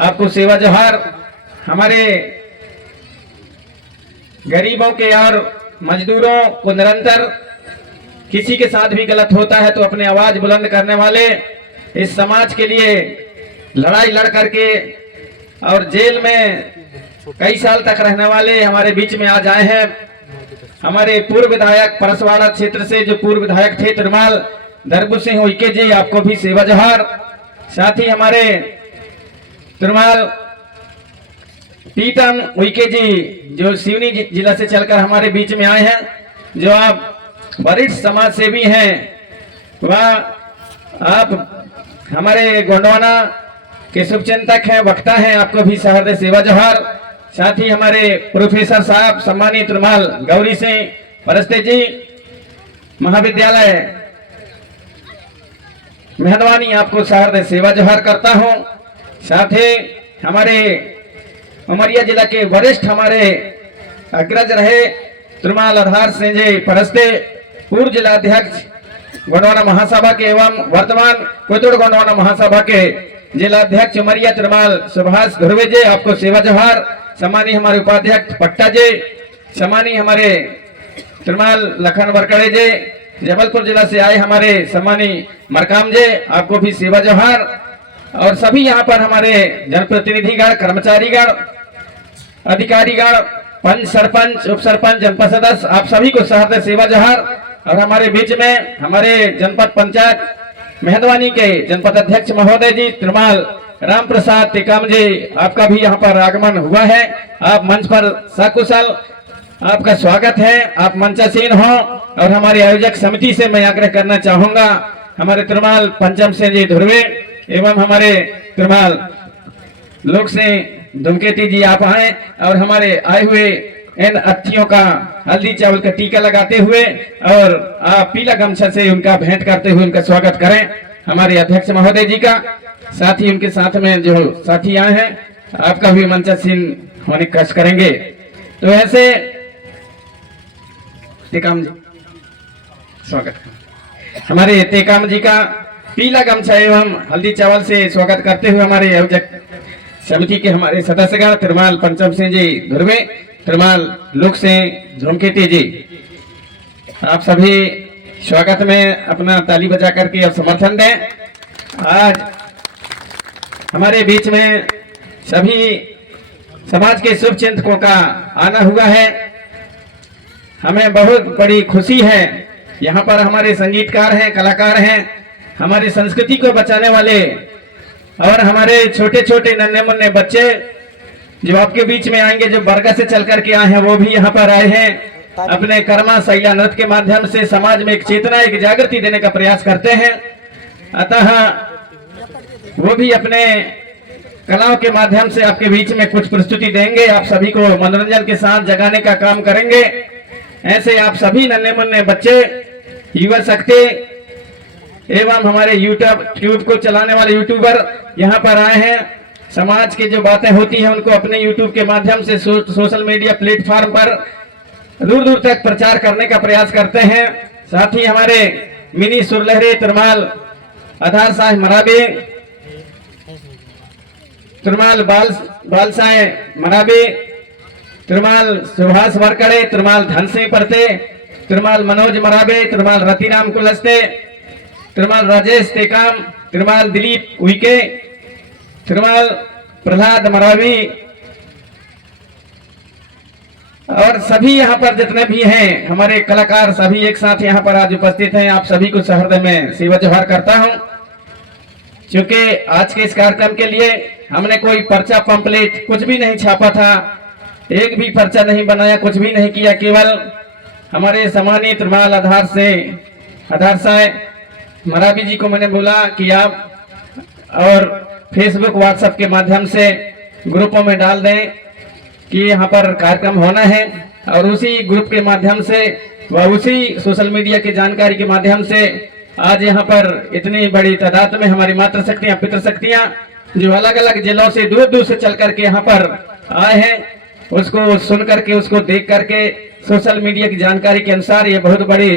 आपको सेवा जोहार। हमारे गरीबों के और मजदूरों को निरंतर किसी के साथ भी गलत होता है तो अपने आवाज बुलंद करने वाले, इस समाज के लिए लड़ाई लड़ करके और जेल में कई साल तक रहने वाले हमारे बीच में आज आए हैं। हमारे पूर्व विधायक परसवाड़ा क्षेत्र से जो पूर्व विधायक थे तिरमाल दरबू सिंह उइके जी, आपको भी सेवा जोहार। साथ ही हमारे तिरमाल पीतम उइके जी जो सिवनी जिला से चलकर हमारे बीच में आए हैं, जो आप वरिष्ठ समाज सेवी हैं, वह आप हमारे गोंडवाना के शुभचिंतक हैं, वक्ता हैं, आपको भी सहृदय सेवा जोहार। साथ ही हमारे प्रोफेसर साहब सम्मानित तिरमाल गौरी सिंह परस्ते जी महाविद्यालय मेहरबानी, आपको सहृदय सेवा जोहार करता हूं। साथ ही हमारे उमरिया जिला के वरिष्ठ हमारे अग्रज रहे तिरमाल आधार सिंह जी परस्ते, पूर्व जिला अध्यक्ष गोंडवाना महासभा के एवं वर्तमान कोतुड़ गोंडवाना महासभा के जिला अध्यक्ष उमरिया तिरमाल सुभाष ध्रुवे जी, आपको सेवा जोहार। सम्मानीय हमारे उपाध्यक्ष पट्टा जी, सम्मानीय हमारे तिरमाल लखन वरकड़े जी, जबलपुर जिला से आए हमारे सम्मानीय मरकाम जी, आपको भी सेवा जोहार। और सभी यहाँ पर हमारे जनप्रतिनिधिगण, कर्मचारीगण, अधिकारीगण, पंच, सरपंच, उप सरपंच, जनपद सदस्य, आप सभी को सहृदय सेवा जोहार। और हमारे बीच में हमारे जनपद पंचायत मेहरबानी के जनपद अध्यक्ष महोदय जी तिरमाल राम प्रसाद टेकाम जी, आपका भी यहाँ पर आगमन हुआ है। आप मंच पर सकुशल, आपका स्वागत है, आप मंचासीन हो। और हमारे आयोजक समिति से मैं आग्रह करना चाहूंगा, हमारे तिरमाल पंचम सिंह जी ध्रुवे एवं हमारे तिरमाल लोक सिंह धूमकेती जी, आप आए और हमारे आए हुए इन अतिथियों का हल्दी चावल का टीका लगाते हुए और आप पीला गमछा से उनका भेंट करते हुए उनका स्वागत करें, हमारे अध्यक्ष महोदय जी का। साथ ही उनके साथ में जो साथी आए हैं, आपका भी मंचासीन होने का कष्ट करेंगे। तो ऐसे टेकाम जी स्वागत, हमारे टेकाम जी का पीला गमछा एवं हल्दी चावल से स्वागत करते हुए हमारे आयोजक समिति के हमारे सदस्यगण तिरमाल पंचम सिंह जी ध्रुवे, तिरमाल लोक सिंह धूमकेती जी, आप सभी स्वागत में अपना ताली बजा करके अब समर्थन दें। आज हमारे बीच में सभी समाज के शुभ चिंतकों का आना हुआ है, हमें बहुत बड़ी खुशी है। यहाँ पर हमारे संगीतकार हैं, कलाकार हैं, हमारी संस्कृति को बचाने वाले और हमारे छोटे छोटे नन्हे मुन्ने बच्चे जो आपके बीच में आएंगे, जो बरगा से चल करके आए हैं, वो भी यहाँ पर आए हैं। अपने कर्मा शैला नृत्य के माध्यम से समाज में एक चेतना, एक जागृति देने का प्रयास करते हैं। अतः वो भी अपने कलाओं के माध्यम से आपके बीच में कुछ प्रस्तुति देंगे, आप सभी को मनोरंजन के साथ जगाने का काम करेंगे। ऐसे आप सभी नन्हे मुन्ने बच्चे, युवा शक्ति एवं हमारे यूट्यूब को चलाने वाले यूट्यूबर यहाँ पर आए हैं। समाज की जो बातें होती हैं उनको अपने यूट्यूब के माध्यम से सोशल मीडिया प्लेटफॉर्म पर दूर दूर तक प्रचार करने का प्रयास करते हैं। साथ ही हमारे मिनी सुरलहरे तिरमाल आधार साह मराबे, तिरमाल बालसाए मराबे, तिरमाल सुभाष वरकड़े, तिरमाल धन सिंह परते, तिरमाल मनोज मराबे, तिरमाल रतिराम कुलस्ते, तिरमाल राजेश टेकाम, तिरमाल दिलीप उइके, तिरमाल प्रहलाद मरावी और सभी यहाँ पर जितने भी हैं हमारे कलाकार, सभी एक साथ यहाँ पर आज उपस्थित हैं। आप सभी को सहृदय में सेवा जोहार करता हूँ। क्योंकि आज के इस कार्यक्रम के लिए हमने कोई पर्चा पंपलेट कुछ भी नहीं छापा था, एक भी पर्चा नहीं बनाया, कुछ भी नहीं किया। केवल हमारे सम्मानित तिरमाल आधार साय मरावी जी को मैंने बोला कि आप और फेसबुक व्हाट्सएप के माध्यम से ग्रुपों में डाल दें कि यहाँ पर कार्यक्रम होना है, और उसी ग्रुप के माध्यम से व उसी सोशल मीडिया की जानकारी के माध्यम से आज यहाँ पर इतनी बड़ी तादाद में हमारी मातृशक्तियाँ, पितृशक्तियाँ जो अलग अलग जिलों से दूर दूर से चल करके यहाँ पर आए हैं, उसको सुन करके, उसको देख करके, सोशल मीडिया की जानकारी के अनुसार ये बहुत बड़ी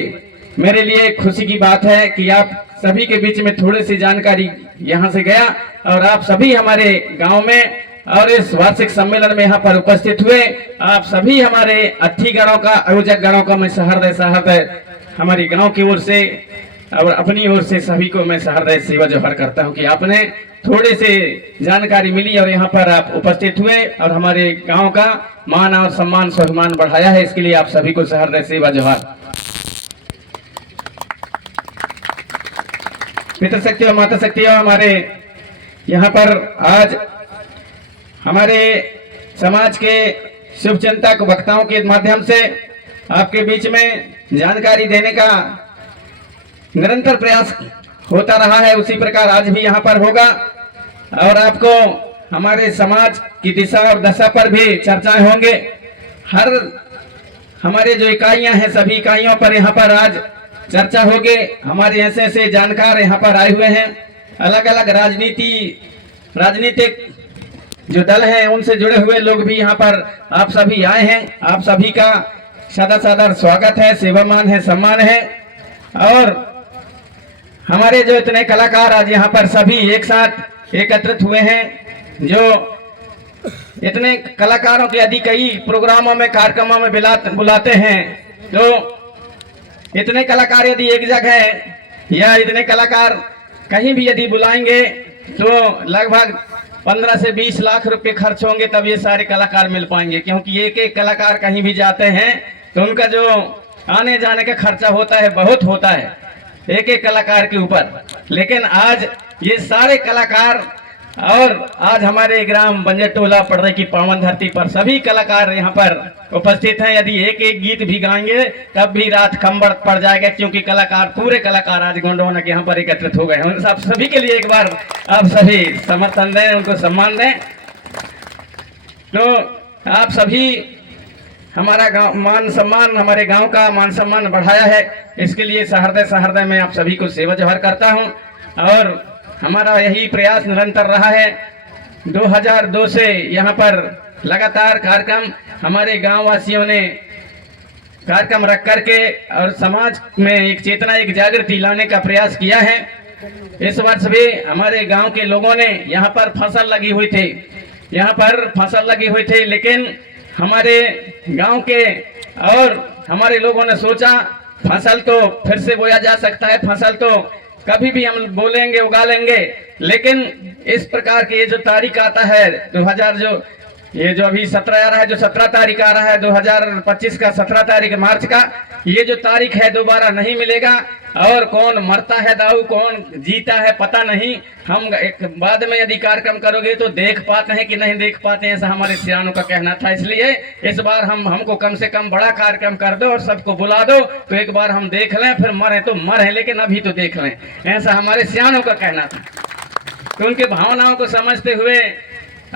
मेरे लिए खुशी की बात है कि आप सभी के बीच में थोड़ी सी जानकारी यहाँ से गया और आप सभी हमारे गांव में और इस वार्षिक सम्मेलन में यहाँ पर उपस्थित हुए। आप सभी हमारे अतिथि गणों का, आयोजक गणों का मैं सहृदय हमारी गांव की ओर से और अपनी ओर से सभी को मैं सहृदय सेवा जोहार करता हूँ कि आपने थोड़े से जानकारी मिली और यहाँ पर आप उपस्थित हुए और हमारे गांव का मान और सम्मान स्वाभिमान बढ़ाया है। इसके लिए आप सभी को सहृदय सेवा जोहार। पितृशक्ति और माता शक्ति हमारे यहाँ पर आज हमारे समाज के शुभ चिंतक वक्ताओं के माध्यम से आपके बीच में जानकारी देने का निरंतर प्रयास होता रहा है, उसी प्रकार आज भी यहाँ पर होगा और आपको हमारे समाज की दिशा और दशा पर भी चर्चाएं होंगे। हर हमारे जो इकाइयां हैं सभी इकाइयों पर यहाँ पर आज चर्चा होगी। हमारे ऐसे जानकार यहाँ पर आए हुए हैं, अलग अलग राजनीतिक जो दल हैं उनसे जुड़े हुए लोग भी यहाँ पर आप सभी आए हैं। आप सभी का सदा स्वागत है, सेवामान है, सम्मान है। और हमारे जो इतने कलाकार आज यहाँ पर सभी एक साथ एकत्रित हुए हैं, जो इतने कलाकारों के यदि कई प्रोग्रामों में कार्यक्रमों में बुलाते हैं तो इतने कलाकार यदि एक जगह या इतने कलाकार कहीं भी यदि बुलाएंगे तो लगभग 15 से 20 लाख रुपए खर्च होंगे, तब ये सारे कलाकार मिल पाएंगे। क्योंकि एक एक कलाकार कहीं भी जाते हैं तो उनका जो आने जाने का खर्चा होता है बहुत होता है एक एक कलाकार के ऊपर। लेकिन आज ये सारे कलाकार और आज हमारे ग्राम बंजरटोला पड़रे की पावन धरती पर सभी कलाकार यहाँ पर उपस्थित हैं। यदि एक एक गीत भी गाएंगे तब भी रात खंबड़ पड़ जाएगा, क्योंकि पूरे कलाकार आज गोंडवाना के यहाँ पर एकत्रित हो गए हैं। आप सभी के लिए एक बार आप सभी समर्थन दें, उनको सम्मान दें। तो आप सभी हमारा गांव मान सम्मान, हमारे गांव का मान सम्मान बढ़ाया है, इसके लिए सहृदय में आप सभी को सेवा जोहार करता हूं। और हमारा यही प्रयास निरंतर रहा है। 2002 से यहाँ पर लगातार कार्यक्रम हमारे गांव वासियों ने कार्यक्रम रख करके और समाज में एक चेतना, एक जागृति लाने का प्रयास किया है। इस वर्ष भी हमारे गांव के लोगों ने यहाँ पर फसल लगी हुई थी, लेकिन हमारे गांव के और हमारे लोगों ने सोचा फसल तो फिर से बोया जा सकता है, फसल तो कभी भी हम बोलेंगे उगा लेंगे। लेकिन इस प्रकार के ये जो तारीख आता है 2000 ये जो अभी 17 आ रहा है, जो 17 तारीख आ रहा है 2025 का 17 तारीख मार्च का, ये जो तारीख है दोबारा नहीं मिलेगा। और कौन मरता है दाऊ, कौन जीता है पता नहीं। हम एक बाद में यदि कार्यक्रम करोगे तो देख पाते हैं कि नहीं देख पाते हैं, ऐसा हमारे सियानों का कहना था। इसलिए इस बार हमको कम से कम बड़ा कार्यक्रम कर दो और सबको बुला दो तो एक बार हम देख लें, फिर मरे तो मरे लेकिन अभी तो देख लें, ऐसा हमारे सियानों का कहना था। तो उनके भावनाओं को समझते हुए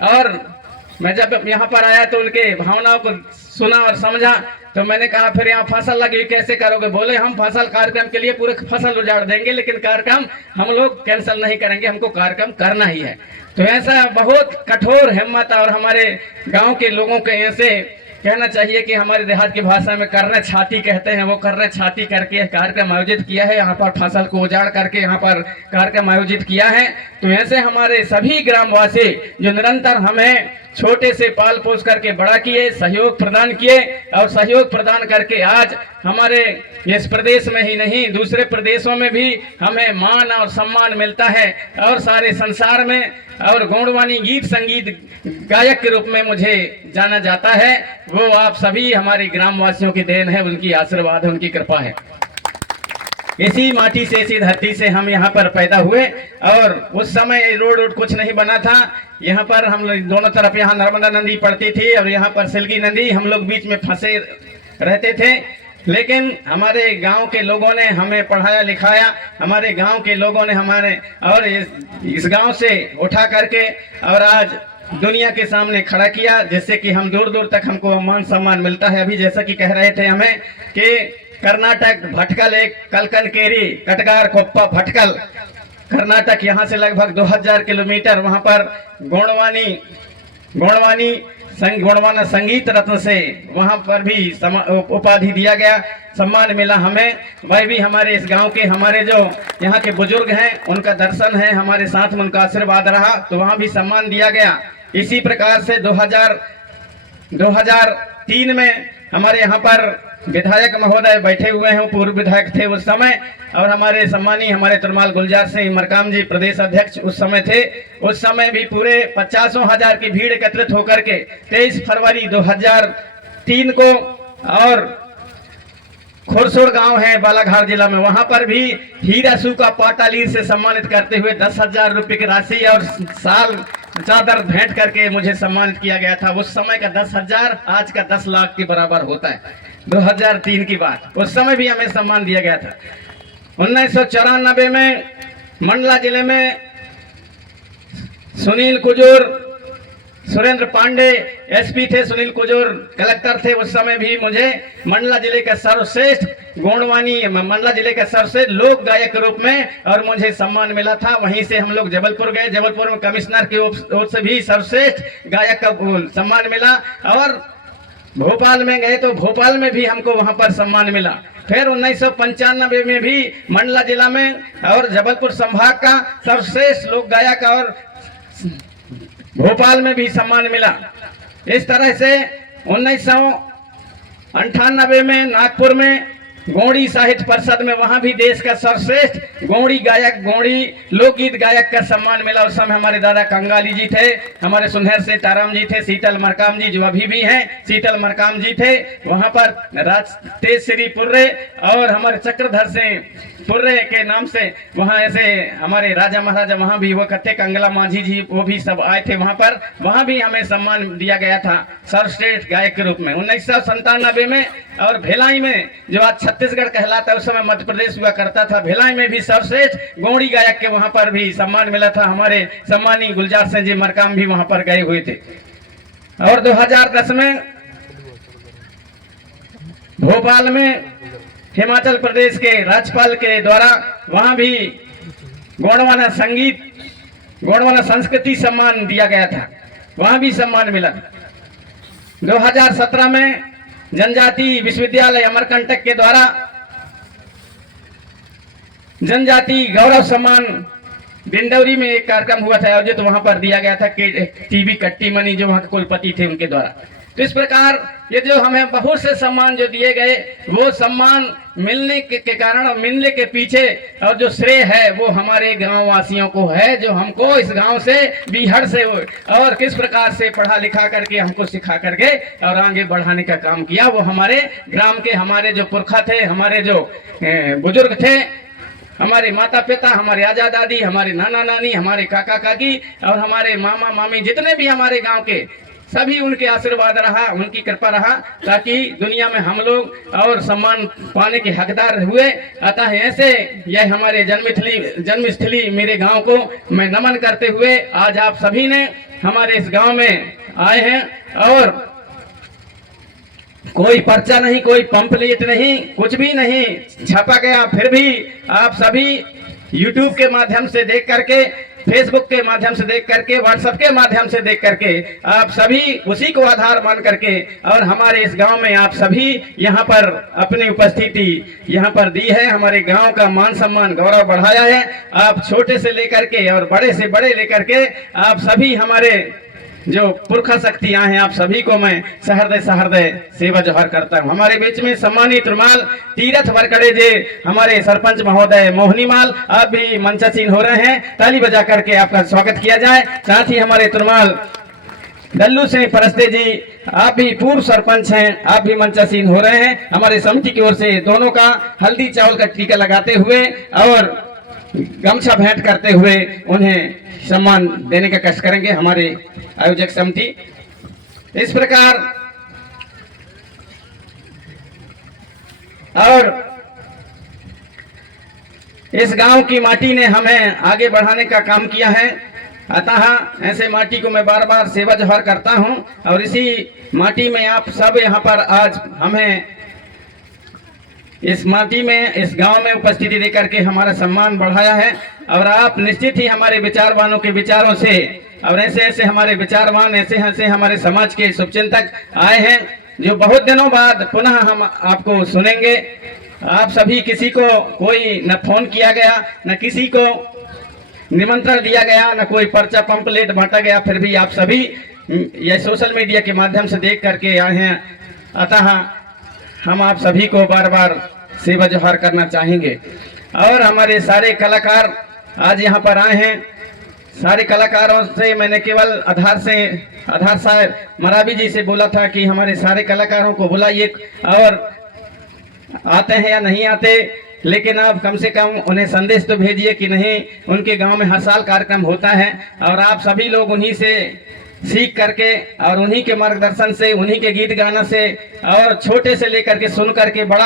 और मैं जब यहाँ पर आया तो उनके भावनाओं को सुना और समझा, तो मैंने कहा फिर यहाँ फसल लगी कैसे करोगे? बोले हम फसल कार्यक्रम के लिए पूरे फसल उजाड़ देंगे, लेकिन कार्यक्रम हम लोग कैंसिल नहीं करेंगे, हमको कार्यक्रम करना ही है। तो ऐसा बहुत कठोर हिम्मत और हमारे गांव के लोगों के ऐसे कहना चाहिए कि हमारे देहात की भाषा में कर्रे छाती कहते हैं, वो कर्रे छाती करके कार्यक्रम आयोजित किया है। यहाँ पर फसल को उजाड़ करके यहाँ पर कार्यक्रम आयोजित किया है। तो ऐसे हमारे सभी ग्रामवासी जो निरंतर हमें छोटे से पाल पोस करके बड़ा किए, सहयोग प्रदान किए और सहयोग प्रदान करके आज हमारे इस प्रदेश में ही नहीं दूसरे प्रदेशों में भी हमें मान और सम्मान मिलता है और सारे संसार में। और गोंडवानी गीत संगीत गायक के रूप में मुझे जाना जाता है। वो आप सभी हमारे ग्रामवासियों की देन है, उनकी आशीर्वाद है, उनकी कृपा है। इसी माटी से, इसी धरती से हम यहाँ पर पैदा हुए और उस समय रोड कुछ नहीं बना था। यहाँ पर हम लोग दोनों तरफ यहाँ नर्मदा नदी पड़ती थी और यहाँ पर सिलगी नदी, हम लोग बीच में फंसे रहते थे। लेकिन हमारे गांव के लोगों ने हमें पढ़ाया लिखाया, हमारे गांव के लोगों ने हमारे और इस गांव से उठा करके और आज दुनिया के सामने खड़ा किया, जिससे कि हम दूर दूर तक हमको मान सम्मान मिलता है। अभी जैसा कि कह रहे थे हमें कि कर्नाटक भटकल, एक कलकन केरी कटगार कोप्पा भटकल कर्नाटक, यहाँ से लगभग 2000 किलोमीटर वहाँ पर गोंडवानी गुणवाना संगीत रत्न से वहां पर भी उपाधि दिया गया, सम्मान मिला हमें। वह भी हमारे इस गांव के, हमारे जो यहाँ के बुजुर्ग हैं उनका दर्शन है, हमारे साथ में उनका आशीर्वाद रहा, तो वहां भी सम्मान दिया गया। इसी प्रकार से 2003 में हमारे यहाँ पर विधायक महोदय बैठे हुए हैं, पूर्व विधायक थे उस समय, और हमारे सम्मानी हमारे तुरमाल गुलजार सिंह मरकाम जी प्रदेश अध्यक्ष उस समय थे। उस समय भी पूरे 50,000 की भीड़ एकत्रित होकर के 23 फरवरी 2003 को, और खुरसुर गांव है बालाघाट जिला में, वहां पर भी हीरा सूखा पाटालीर से सम्मानित करते हुए 10,000 रुपये की राशि और साल चादर भेंट करके मुझे सम्मानित किया गया था। उस समय का 10,000 आज का 10 लाख के बराबर होता है। 2003 की बात, उस समय भी हमें सम्मान दिया गया था। 1994 में मंडला जिले में सुनील कुजूर, सुरेंद्र पांडे एसपी थे, सुनील कुजूर कलेक्टर थे। उस समय भी मुझे मंडला जिले का सर्वश्रेष्ठ गोंडवानी, मंडला जिले का सर्वश्रेष्ठ लोक गायक के रूप में और मुझे सम्मान मिला था। वहीं से हम लोग जबलपुर गए, जबलपुर में कमिश्नर की ओर से भी सर्वश्रेष्ठ गायक का सम्मान मिला, और भोपाल में गए तो भोपाल में भी हमको वहां पर सम्मान मिला। फिर 1995 में भी मंडला जिला में और जबलपुर संभाग का सर्वश्रेष्ठ लोक गायक और भोपाल में भी सम्मान मिला। इस तरह से 1998 में नागपुर में गोंडी साहित्य परिषद में, वहां भी देश का सर्वश्रेष्ठ गोंडी गायक, गोंडी लोकगीत गायक का सम्मान मिला। उस समय हमारे दादा कंगाली जी थे, हमारे सुनहर से ताराम जी थे, शीतल मरकाम जी जो अभी भी हैं, शीतल मरकाम जी थे। वहां पर तेज श्री पुर्रे और हमारे चक्रधर से पुर्रे के नाम से वहां ऐसे हमारे राजा महाराजा वहां भी वो कथे, कंगला माझी जी वो भी सब आए थे वहां पर, वहां भी हमें सम्मान दिया गया था सर्वश्रेष्ठ गायक के रूप में। 1997 में और भिलाई में, जो आज छत्तीसगढ़ कहलाता है, उस समय मध्य प्रदेश हुआ करता था, भिलाई में भी सर्वश्रेष्ठ गोंडी गायक के वहां पर भी सम्मान मिला था। हमारे सम्मानी गुलजार सिंह जी मरकाम भी वहां पर गए हुए थे। और 2010 में भोपाल में हिमाचल प्रदेश के राज्यपाल के द्वारा वहां भी गोंडवाना संगीत, गोंडवाना संस्कृति सम्मान दिया गया था, वहां भी सम्मान मिला। 2017 में जनजाति विश्वविद्यालय अमरकंटक के द्वारा जनजाति गौरव सम्मान डिंडौरी में एक कार्यक्रम हुआ था आयोजित, तो वहां पर दिया गया था कि टीबी कट्टी मनी जो वहां के कुलपति थे उनके द्वारा। तो इस प्रकार ये जो हमें बहुत से सम्मान जो दिए गए, वो सम्मान मिलने के कारण और मिलने के पीछे और जो श्रेय है वो हमारे गांव वासियों को है, जो हमको इस गांव से बीहड़ से और किस प्रकार से पढ़ा लिखा करके हमको सिखा करके और आगे बढ़ाने का काम किया। वो हमारे ग्राम के, हमारे जो पुरखा थे, हमारे जो बुजुर्ग थे, हमारे माता पिता, हमारे आजा दादी, हमारे नाना नानी, हमारे काका काकी और हमारे मामा मामी, जितने भी हमारे गांव के सभी, उनके आशीर्वाद रहा, उनकी कृपा रहा, ताकि दुनिया में हम लोग और सम्मान पाने के हकदार हुए। अतः ऐसे यह हमारे जन्मस्थली मेरे गांव को मैं नमन करते हुए आज आप सभी ने हमारे इस गांव में आए हैं, और कोई पर्चा नहीं, कोई पंपलेट नहीं, कुछ भी नहीं छापा गया, फिर भी आप सभी YouTube के माध्यम से देख करके, फेसबुक के माध्यम से देख करके, व्हाट्सएप के माध्यम से देख करके आप सभी उसी को आधार मान करके और हमारे इस गांव में आप सभी यहाँ पर अपनी उपस्थिति यहाँ पर दी है, हमारे गांव का मान सम्मान गौरव बढ़ाया है। आप छोटे से लेकर के और बड़े से बड़े लेकर के आप सभी हमारे जो पुरखा शक्तियां हैं, आप सभी को मैं सहृदय सेवा जोहार करता हूं। हमारे बीच में सम्मानित तुरमाल तीरथ वरकड़े जी, हमारे सरपंच महोदय मोहनी माल, आप भी मंचासीन हो रहे हैं, ताली बजा करके आपका स्वागत किया जाए। साथ ही हमारे तुरमाल दल्लू सिंह परस्ते जी, आप भी पूर्व सरपंच हैं, आप भी मंचासीन हो रहे हैं। हमारे समिति की ओर से दोनों का हल्दी चावल का टीका लगाते हुए और गमछा भेंट करते हुए उन्हें सम्मान देने का कष्ट करेंगे हमारे आयोजक समिति। इस प्रकार और इस गांव की माटी ने हमें आगे बढ़ाने का काम किया है, अतः ऐसे माटी को मैं बार बार सेवा जोहार करता हूं। और इसी माटी में आप सब यहां पर आज हमें इस माटी में, इस गांव में उपस्थिति देकर के हमारा सम्मान बढ़ाया है। और आप निश्चित ही हमारे विचारवानों के विचारों से और ऐसे ऐसे हमारे विचारवान, ऐसे ऐसे हमारे समाज के शुभचिंतक आए हैं जो बहुत दिनों बाद पुनः हम आपको सुनेंगे। आप सभी, किसी को कोई न फोन किया गया, न किसी को निमंत्रण दिया गया, न कोई पर्चा पंपलेट बांटा गया, फिर भी आप सभी ये सोशल मीडिया के माध्यम से देख करके आए हैं। अतः हम आप सभी को बार बार सेवा जोहार करना चाहेंगे। और हमारे सारे कलाकार आज यहाँ पर आए हैं। सारे कलाकारों से मैंने केवल आधार साहब मरावी जी से बोला था कि हमारे सारे कलाकारों को बुलाइए, और आते हैं या नहीं आते, लेकिन आप कम से कम उन्हें संदेश तो भेजिए कि नहीं, उनके गांव में हर साल कार्यक्रम होता है और आप सभी लोग उन्हीं से सीख करके और उन्हीं के मार्गदर्शन से, उन्हीं के गीत गाना से और छोटे से लेकर के सुन करके बड़ा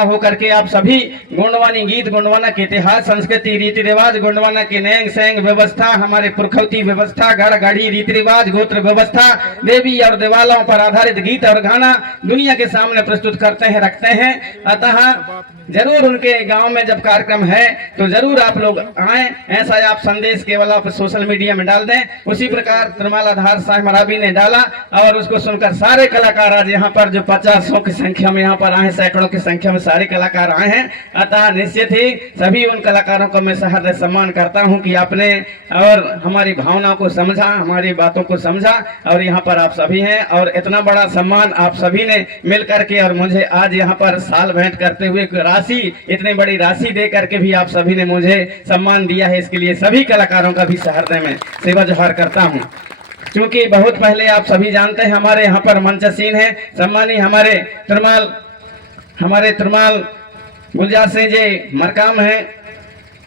हो करके आप सभी गोंडवानी गीत, गोंडवाना के इतिहास, संस्कृति, रीति रिवाज, गोंडवाना के नैंग सैंग व्यवस्था, हमारे पुरखौती व्यवस्था, गढ़ गढ़ी रीति रिवाज, गोत्र व्यवस्था, देवी और देवालों पर आधारित गीत और गाना दुनिया के सामने प्रस्तुत करते हैं, रखते हैं। अतः जरूर उनके गांव में जब कार्यक्रम है तो जरूर आप लोग आए, ऐसा आप संदेश केवल आप सोशल मीडिया में डाल दें। उसी प्रकार तिरुमाल आधार साहब मरावी ने डाला और उसको सुनकर सारे कलाकार आज यहाँ पर जो 50 की संख्या में यहाँ पर आए, सैकड़ों की संख्या में सारे कलाकार आए हैं। अतः निश्चित ही सभी उन कलाकारों को मैं सहर्ष सम्मान करता हूँ कि आपने और हमारी भावनाओं को समझा, हमारी बातों को समझा और यहाँ पर आप सभी हैं। और इतना बड़ा सम्मान आप सभी ने मिल करके और मुझे आज यहाँ पर साल भेंट करते हुए इतनी बड़ी राशि दे करके भी आप सभी ने मुझे सम्मान दिया है, इसके लिए सभी कलाकारों का भी सहर्ष में सेवा जोहार करता हूं। क्योंकि बहुत पहले आप सभी जानते हैं हमारे यहाँ पर मंचसीन है सम्मानी हमारे तिरुमाल गुलजार सिंह जी मरकाम है।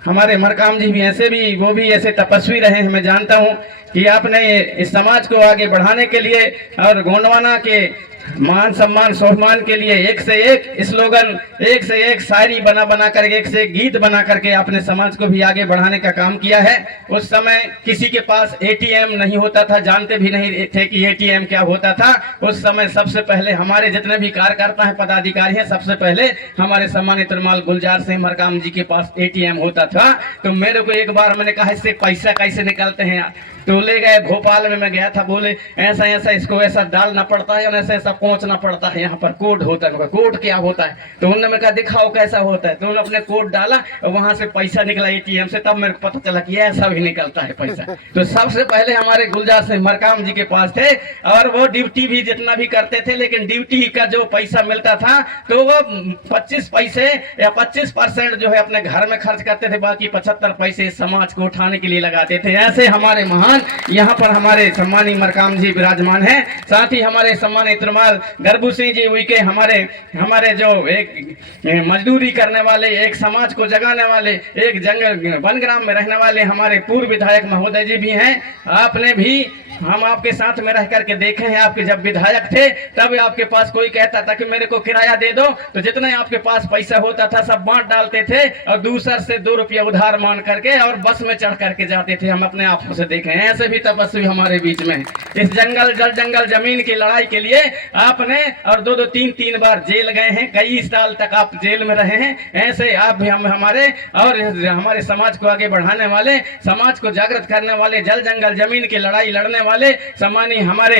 हमारे मरकाम जी भी वो भी ऐसे तपस्वी रहे हैं। मैं जानता हूं कि आपने इस समाज को आगे बढ़ाने के लिए और गोंडवाना के मान सम्मान सम्मान के लिए एक से एक स्लोगन, एक से एक शायरी बना करके, एक से एक गीत बना करके आपने समाज को भी आगे बढ़ाने का काम किया है। उस समय किसी के पास एटीएम नहीं होता था, जानते भी नहीं थे कि एटीएम क्या होता था। उस समय सबसे पहले हमारे जितने भी कार्यकर्ता हैं, पदाधिकारी हैं, सबसे पहले हमारे सम्मानित तिरुमाल गुलजार सिंह मरकाम जी के पास एटीएम होता था। तो मेरे को एक बार मैंने कहा इससे पैसा कैसे निकालते हैं, तो ले गए भोपाल में, मैं गया था, बोले ऐसा ऐसा इसको ऐसा डालना पड़ता है और ऐसा ऐसा पहुंचना पड़ता है, यहाँ पर कोड होता है। कोड क्या होता है? तो उन्होंने मैं कहा दिखाओ कैसा होता है। तो उन्होंने अपने कोड डाला और वहां से पैसा निकला एटीएम से। तब मेरे को पता चला कि ऐसा भी निकलता है पैसा। तो सबसे पहले हमारे गुलजार सिंह मरकाम जी के पास थे और वो ड्यूटी भी जितना भी करते थे, लेकिन ड्यूटी का जो पैसा मिलता था तो वो 25 पैसे या 25% जो है अपने घर में खर्च करते थे, बाकी 75 पैसे समाज को उठाने के लिए लगाते थे। ऐसे हमारे महान यहाँ पर हमारे सम्मानी मरकाम जी विराजमान हैं। साथ ही हमारे सम्मानित तिरुमाल गर्बू सिंह जी हुई के हमारे जो एक मजदूरी करने वाले, एक समाज को जगाने वाले, एक जंगल वनग्राम में रहने वाले हमारे पूर्व विधायक महोदय जी भी हैं। आपने भी हम आपके साथ में रह करके देखे हैं। आपके जब विधायक थे तब आपके पास कोई कहता था कि मेरे को किराया दे दो, तो जितने आपके पास पैसा होता था सब बांट डालते थे और दूसर से 2 रुपया उधार मान करके और बस में चढ़ करके जाते थे। हम अपने आंखों से देखे हैं। ऐसे भी तपस्वी हमारे बीच में इस जंगल जमीन की लड़ाई के लिए आपने और 2-2 3-3 बार जेल गए हैं, कई साल तक आप जेल में रहे हैं। ऐसे आप भी हमारे और हमारे समाज को आगे बढ़ाने वाले, समाज को जागृत करने वाले, जंगल जमीन की लड़ाई लड़ने वाले सम्मानी हमारे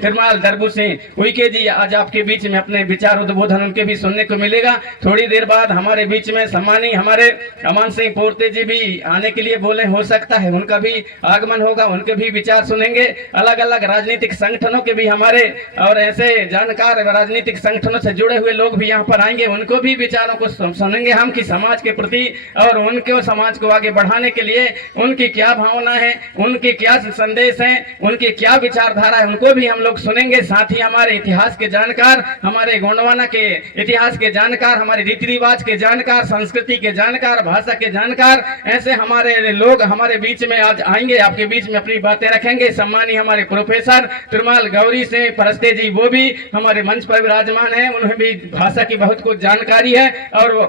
तिरुमाल गर्बू सिंह उइके जी आज आपके बीच में अपने विचार उद्बोधन उनके भी सुनने को मिलेगा। थोड़ी देर बाद हमारे बीच में सम्मानी हमारे अमन सिंह पोर्ते जी भी आने के लिए बोले, हो सकता है उनका भी आगमन होगा, उनके भी विचार सुनेंगे। अलग अलग राजनीतिक संगठनों के भी हमारे और ऐसे जानकार राजनीतिक संगठनों से जुड़े हुए लोग भी यहाँ पर आएंगे, उनको भी विचारों को सुनेंगे हम कि समाज के प्रति और उनके समाज को आगे बढ़ाने के लिए उनकी क्या भावना है, उनके क्या संदेश है, उनकी क्या विचारधारा है, उनको भी हम लोग सुनेंगे। साथ ही हमारे इतिहास के जानकार, हमारे गोंडवाना के इतिहास के जानकार, हमारे रीति रिवाज के जानकार, संस्कृति के जानकार, भाषा के जानकार, ऐसे हमारे लोग हमारे बीच में आज आएंगे, आपके बीच में अपनी बातें रखेंगे। सम्मानी हमारे प्रोफेसर तिरुमाल गौरी सिंह परस्ते जी वो भी हमारे मंच पर विराजमान है, उन्हें भी भाषा की बहुत कुछ जानकारी है और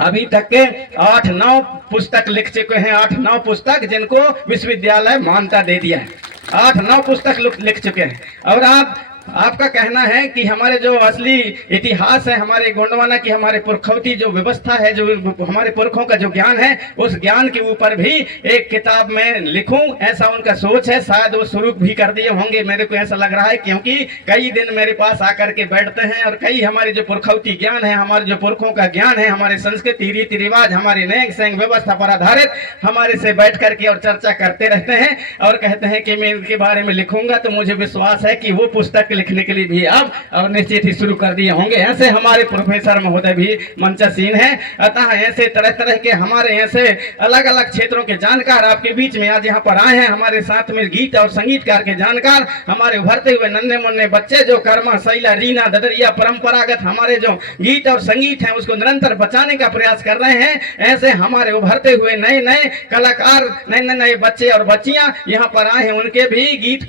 अभी तक के 8-9 पुस्तक लिख चुके हैं। 8-9 पुस्तक जिनको विश्वविद्यालय मान्यता दे दिया है, 8-9 पुस्तक लिख चुके हैं। और आप आपका कहना है कि हमारे जो असली इतिहास है हमारे गोंडवाना की, हमारे पुरखौती जो व्यवस्था है, जो हमारे पुरखों का जो ज्ञान है, उस ज्ञान के ऊपर भी एक किताब में लिखूं, ऐसा उनका सोच है। शायद वो शुरू भी कर दिए होंगे, मेरे को ऐसा लग रहा है, क्योंकि कई दिन मेरे पास आकर के बैठते हैं और कई हमारे जो पुरखौती ज्ञान है, हमारे जो पुरखों का ज्ञान है, हमारे संस्कृति रीति रिवाज, हमारे नेक सेंग व्यवस्था पर आधारित हमारे से बैठ करके और चर्चा करते रहते हैं और कहते हैं कि मैं इनके बारे में लिखूंगा। तो मुझे विश्वास है कि वो पुस्तक लिखने के लिए भी अब और निश्चित ही शुरू कर दिए होंगे। ऐसे हमारे प्रोफेसर महोदय भी मंचशीन हैं। अतः ऐसे तरह तरह के हमारे ऐसे अलग अलग क्षेत्रों के जानकार आपके बीच में आज यहाँ पर आए हैं। हमारे साथ में गीत और संगीतकार के जानकार, हमारे उभरते हुए नन्हे मुन्ने बच्चे जो कर्मा शैला रीना ददरिया परंपरागत हमारे जो गीत और संगीत है उसको निरंतर बचाने का प्रयास कर रहे हैं। ऐसे हमारे उभरते हुए नए नए कलाकार, नए नए बच्चे और बच्चियां यहाँ पर आए हैं। उनके भी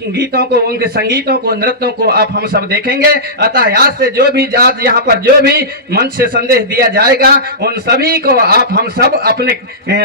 गीतों को, उनके संगीतों को, नृत्यों को आप हम सब देखेंगे। अतः आज से जो भी जात यहाँ पर जो भी मंच से संदेश दिया जाएगा उन सभी को आप हम सब अपने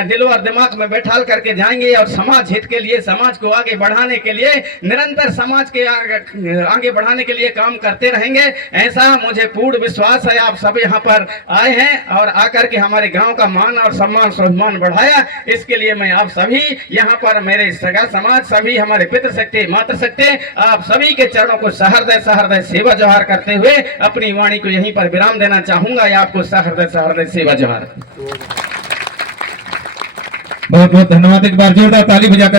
दिल और दिमाग में बैठा करके जाएंगे और समाज हित के लिए, समाज को आगे बढ़ाने के लिए, निरंतर समाज के आगे बढ़ाने के लिए काम करते रहेंगे। ऐसा मुझे पूर्ण विश्वास है। आप सब यहाँ पर आए हैं और आकर के हमारे गांव का मान और सम्मान स्वाभिमान बढ़ाया, इसके लिए मैं आप सभी यहाँ पर मेरे सगा समाज, सभी हमारे पितृशक्ति मातृशक्ति, आप सभी के चरणों को सहृदय सेवा जोहार करते हुए अपनी वाणी को यहीं पर विराम देना चाहूंगा। आपको सहृदय सेवा जोहार। बहुत बहुत धन्यवाद। एक बार जोरदार ताली बजाकर